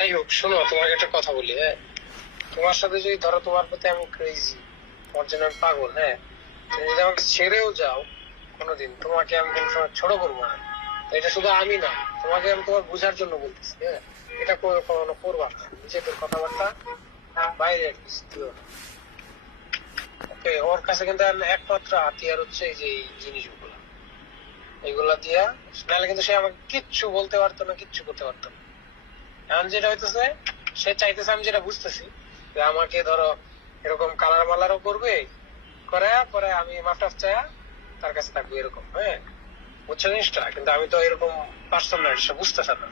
যাই হোক, শোনো, তোমাকে একটা কথা বলি হ্যাঁ? তোমার সাথে যদি ধরো তোমার প্রতি আমি ক্রেজি তোমার জন্য আমি পাগল হ্যাঁ? তুমি যদি আমাকে ছেড়েও যাও কোনোদিন, তোমাকে আমি কোনো সময় ছোট করব না। এটা শুধু আমি না, তোমাকে আমি তোমার বোঝার জন্য বলতেছি হ্যাঁ? এটা কোনো কখনো করবা না। নিজেদের কথাবার্তা বাইরে ওকে ওর কাছে কিন্তু একমাত্র হাতিয়ার হচ্ছে এই যে এই জিনিসগুলো। এইগুলা দিয়া, নাহলে কিন্তু সে আমাকে কিচ্ছু বলতে পারতো না, কিচ্ছু করতে পারতো না। এখন যেটা হইতেছে সে চাইতেছে আমি যেটা বুঝতেছি যে আমাকে ধরো এরকম কালার মালারও করবে করে পরে আমি মাফটাফ চায়া তার কাছে থাকব এরকম হ্যাঁ? বুঝছ জিনিসটা? কিন্তু আমি তো এরকম পার্সন না সে বুঝতেছে না।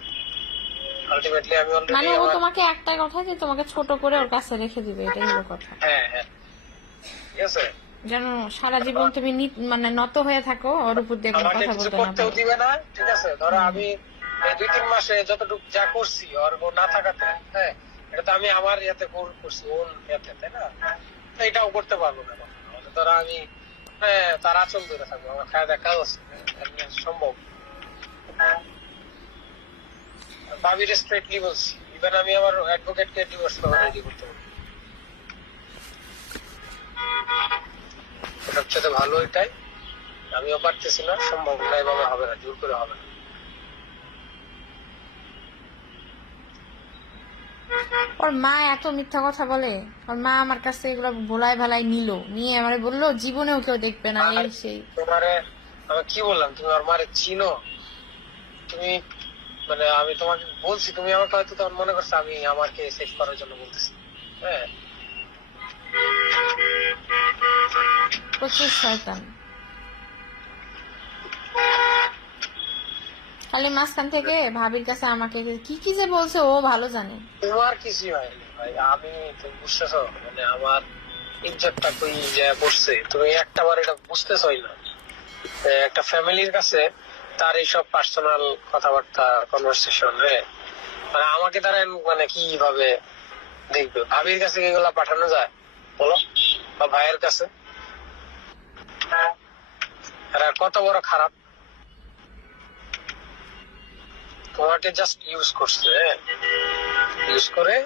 আলটিমেটলি আমি মানে ও তোমাকে একটা কথা যে তোমাকে ছোট করে ওর কাছে রেখে দিবে এটাই হলো কথা। হ্যাঁ হ্যাঁ। ঠিক আছে? যেন সারা জীবন তুমি মানে নত হয়ে থাকো ওর উপর দিয়ে কথা বলতে না করতেও দিবে না ঠিক আছে? ধরো আমি এই দুই, তিন মাসে যতটুকু যা করছি আর ও না থাকাতে হ্যাঁ এটা তো আমি আমার ইয়াতে কর- করছি, ওর ইয়াতে, তাই না? তো এটাও করতে পারব না ধরো আমি হ্যাঁ তার আচল ধরে থাকব, আমার খায় দেখা আছে সম্ভব। ভাবির স্ট্রেটলি বলছি ইভেন আমি আমার অ্যাডভোকেট কে ডিভোর্স করা রেডি করতে পারি সবচেয়ে ভালো এটাই, আমিও পারতেছি না, সম্ভব না এভাবে হবে না, জোর করে হবে না। ওর মা এত মিথ্যা কথা বলে ওর মা আমার কাছে এগুলো ভোলাই ভালাই নিল। নিয়ে আমারে বলল জীবনেও কেউ দেখবে না এই সেই। তোমারে আমি কি বললাম? তুমি আমার মারে চিনো? তুমি মানে আমি তোমাকে বলছি তুমি আমাকে হয়তো তখন মনে করছ আমি আমাকে সেভ করার জন্য বলতেছি। হ্যাঁ? প্রচুর শয়তান। খালি মাঝখান থেকে ভাবির কাছে আমাকে কি কি যে বলছে ও ভালো জানে। তোমার কিছুই হয়নি ভাই, আমি তুমি বুঝতেছো মানে আমার ইজ্জতটা কই যায় পড়ছে তুমি একটা বার এটা বুঝতেছই না। একটা ফ্যামিলির কাছে তার এইসব পার্সোনাল কথাবার্তা কনভারসেশন রে। মানে আমাকে তারা মানে কীভাবে দেখবে? ভাবির কাছে এগুলা পাঠানো যায়? বলো। বা ভাইয়ের কাছে? এরা কত বড় খারাপ? তোমাকে জাস্ট ইউজ করছে ইউজ করে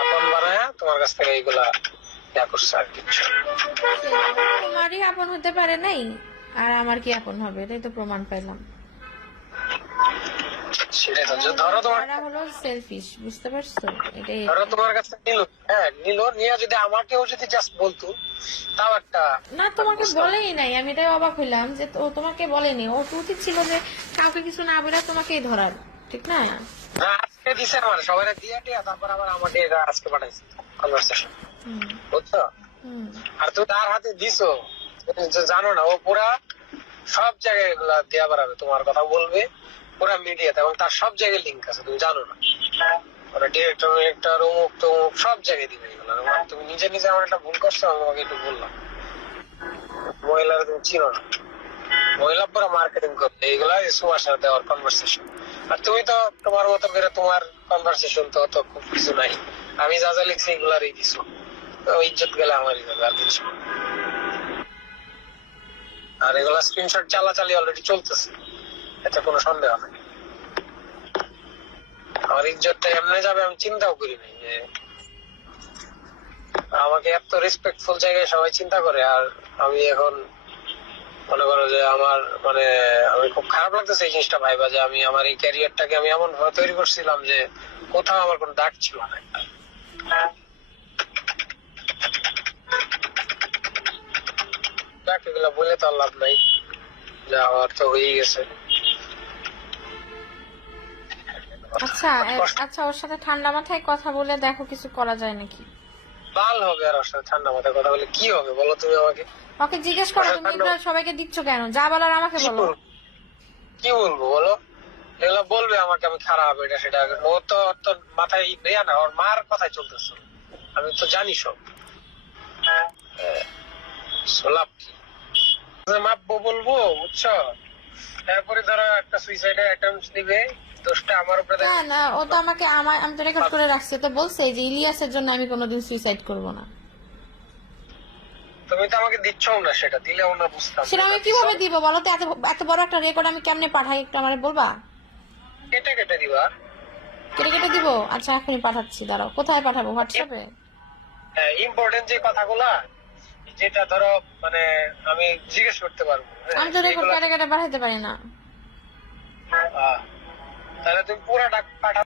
আপন বানায় তোমার কাছ থেকে এইগুলা ইয়া করছে আর কিছু তোমারই আপন হতে পারে নাই, আর আমার কি আপন হবে? এটাই তো প্রমাণ পেলাম সেটাই তো ধরো তোমার হলো সেলফিশ বুঝতে পারছ? এটাই ধরো তোমার কাছে নিল হ্যাঁ নিল নিয়ে যদি আমাকেও যদি জাস্ট বলতো তাও একটা না তোমাকে বলেই নাই আমি এটাই অবাক হইলাম যে ও তোমাকে বলেনি। ও তো উচিত ছিল যে কাউকে কিছু না বলে তোমাকেই ধরার ঠিক না? আজকে দিছে আমার সবাই দিয়ে তারপর আবার আমাকে আজকে পাঠাইছে কনভারসেশন বুঝছ? আর তুমি তার হাতে দিছো জানো না ও পুরা সব জায়গায় এগুলা দেয়া বাড়াবে তোমার কথা বলবে পুরা মিডিয়াতে এবং তার সব জায়গায় লিঙ্ক আছে, তুমি জানো না। মানে ডিরেক্টর ডিরেক্টর অমুক তমুক, সব জায়গায় দিবে এগুলো। তুমি নিজে নিজে আমার একটা ভুল করছ, আমি তোমাকে একটু বললাম। মহিলারা তুমি চিনো না। মহিলা পুরো মার্কেটিং করতে এইগুলা দেওয়ার কনভারসেশন আর তুমি তো তোমার মতো করে তোমার কনভারসেশন তো অত খুব কিছু নাই। আমি যা যা লিখছি এগুলারই দিছো ইজ্জত গেলে আমারই যাবে আর কিছু আর এগুলা স্ক্রিনশট চালাচালি অলরেডি চলতেছে। এতে কোনো সন্দেহ নেই। আমার ইজ্জতটা এমনি যাবে, আমি চিন্তাও করি নাই যে আমাকে এত রেসপেক্টফুল জায়গায় সবাই চিন্তা করে, আর আমি এখন মনে করো যে আমার মানে আমি খুব খারাপ লাগতেছে এই জিনিসটা ভাইবা, যে আমি আমার এই ক্যারিয়ারটাকে আমি এমন ভাবে তৈরি করছিলাম যে কোথাও আমার কোনো দাগ ছিল না। যাক এগুলা বলে তো আর লাভ নাই, যা হওয়ার তো হয়েই গেছে। আচ্ছা আচ্ছা ওর সাথে ঠান্ডা মাথায় কথা বলে দেখো কিছু করা যায় নাকি? ভালো হবে আর ওর সাথে ঠান্ডা মাথায় কথা বলে কি হবে? বলো তুমি আমাকে। ওকে জিজ্ঞেস করো তুমি এগুলো সবাইকে দিচ্ছ কেন? যা বলার আমাকে বলো। কি বলব বলো? এগুলো বলবে আমাকে আমি খারাপ এটা সেটা। ও তো তো মাথায় নেয়া না ওর মার কথাই চলতেছে। আমি তো জানি সব। সোলাপ কি? মাপবো বলব বুঝছ? তারপরে ধরো একটা সুইসাইডের অ্যাটেম্পট দিবে দোষটা আমার উপরে না না ও তো আমাকে আমার আমি তো রেকর্ড করে রাখছি। তো বলছে যে ইলিয়াসের জন্য আমি কোনোদিন সুইসাইড করব না। তুমি তো আমাকে দিচ্ছও না সেটা দিলেও না বুঝতাম সেটা আমি কীভাবে দিব বলো তো? এত এত বড় একটা রেকর্ড আমি কেমনে পাঠাই? একটু আমারে বলবা? কেটে কেটে দিবা। কেটে কেটে দিব? আচ্ছা এখনই পাঠাচ্ছি দাঁড়াও। কোথায় পাঠাবো? হোয়াটসঅ্যাপে হ্যাঁ ইম্পর্টেন্ট যে কথাগুলা যেটা ধরো মানে আমি জিজ্ঞেস করতে পারব। হ্যাঁ, আমি তো রেকর্ড কেটে কেটে পাঠাতে পারি না। তাহলে তুমি পুরাটা পাঠাও